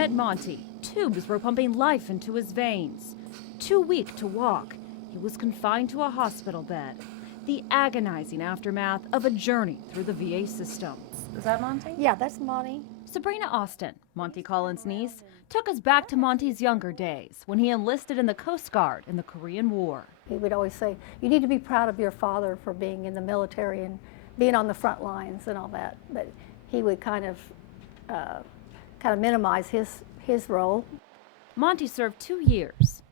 met Monty, tubes were pumping life into his veins. Too weak to walk, he was confined to a hospital bed. The agonizing aftermath of a journey through the VA system. Is that Monty? Yeah, that's Monty. Sabrina Austin, Monty Collins' niece, took us back to Monty's younger days when he enlisted in the Coast Guard in the Korean War. He would always say, you need to be proud of your father for being in the military and being on the front lines and all that. But he would kind of minimize his role. Monty served 2 years.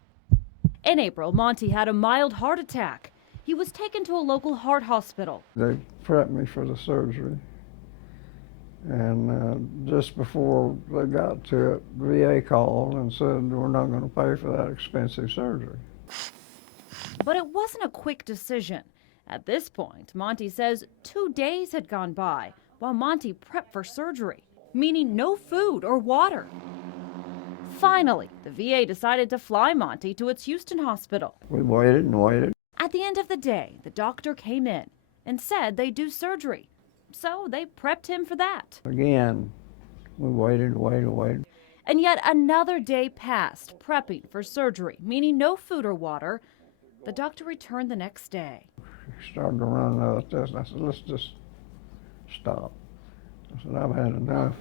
In April, Monty had a mild heart attack. He was taken to a local heart hospital. They prepped me for the surgery. And just before they got to it, VA called and said, we're not going to pay for that expensive surgery. But it wasn't a quick decision. At this point, Monty says 2 days had gone by while Monty prepped for surgery, meaning no food or water. Finally, the VA decided to fly Monty to its Houston hospital. We waited and waited. At the end of the day, the doctor came in and said they'd do surgery. So they prepped him for that. Again, we waited and waited and waited. And yet another day passed prepping for surgery, meaning no food or water. The doctor returned the next day. He started to run another test. I said, let's just stop. I said, I've had enough.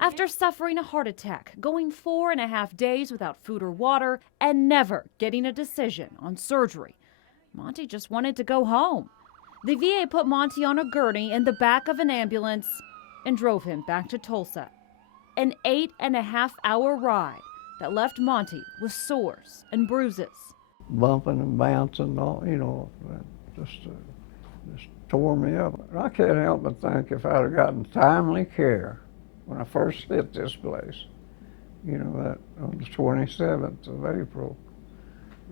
After suffering a heart attack, going 4.5 days without food or water, and never getting a decision on surgery, Monty just wanted to go home. The VA put Monty on a gurney in the back of an ambulance and drove him back to Tulsa. An 8.5-hour ride that left Monty with sores and bruises. Bumping and bouncing, all, just tore me up. I can't help but think if I'd have gotten timely care when I first hit this place, that on the 27th of April,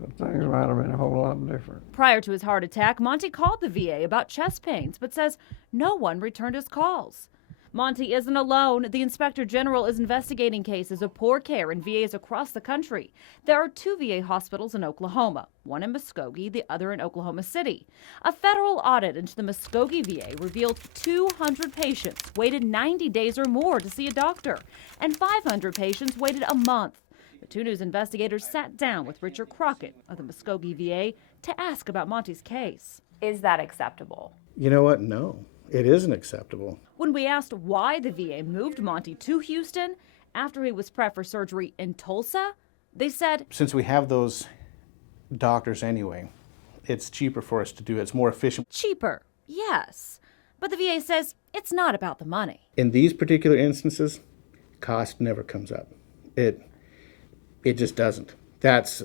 that things might have been a whole lot different. Prior to his heart attack, Monty called the VA about chest pains, but says no one returned his calls. Monty isn't alone. The Inspector General is investigating cases of poor care in VAs across the country. There are 2 VA hospitals in Oklahoma, one in Muskogee, the other in Oklahoma City. A federal audit into the Muskogee VA revealed 200 patients waited 90 days or more to see a doctor, and 500 patients waited a month. The 2 News investigators sat down with Richard Crockett of the Muskogee VA to ask about Monty's case. Is that acceptable? You know what? No, it isn't acceptable. When we asked why the VA moved Monty to Houston after he was prepped for surgery in Tulsa, they said, since we have those doctors anyway, it's cheaper for us to do it. It's more efficient. Cheaper, yes. But the VA says it's not about the money. In these particular instances, cost never comes up. It just doesn't. That's,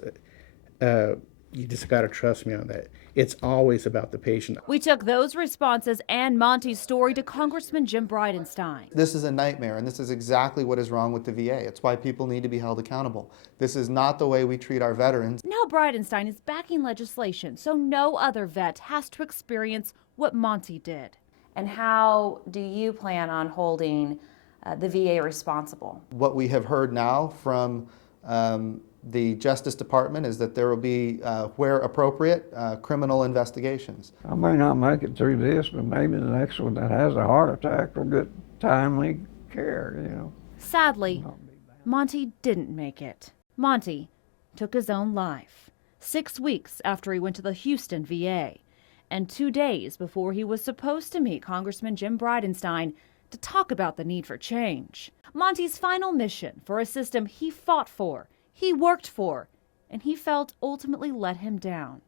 you just got to trust me on that. It's always about the patient. We took those responses and Monty's story to Congressman Jim Bridenstine. This is a nightmare, and this is exactly what is wrong with the VA. It's why people need to be held accountable. This is not the way we treat our veterans. Now Bridenstine is backing legislation so no other vet has to experience what Monty did. And how do you plan on holding the VA responsible? What we have heard now from the Justice Department is that there will be, where appropriate, criminal investigations. I may not make it through this, but maybe the next one that has a heart attack will get timely care, Sadly, Monty didn't make it. Monty took his own life 6 weeks after he went to the Houston VA, and 2 days before he was supposed to meet Congressman Jim Bridenstine to talk about the need for change. Monty's final mission for a system he fought for, he worked for, and he felt ultimately let him down.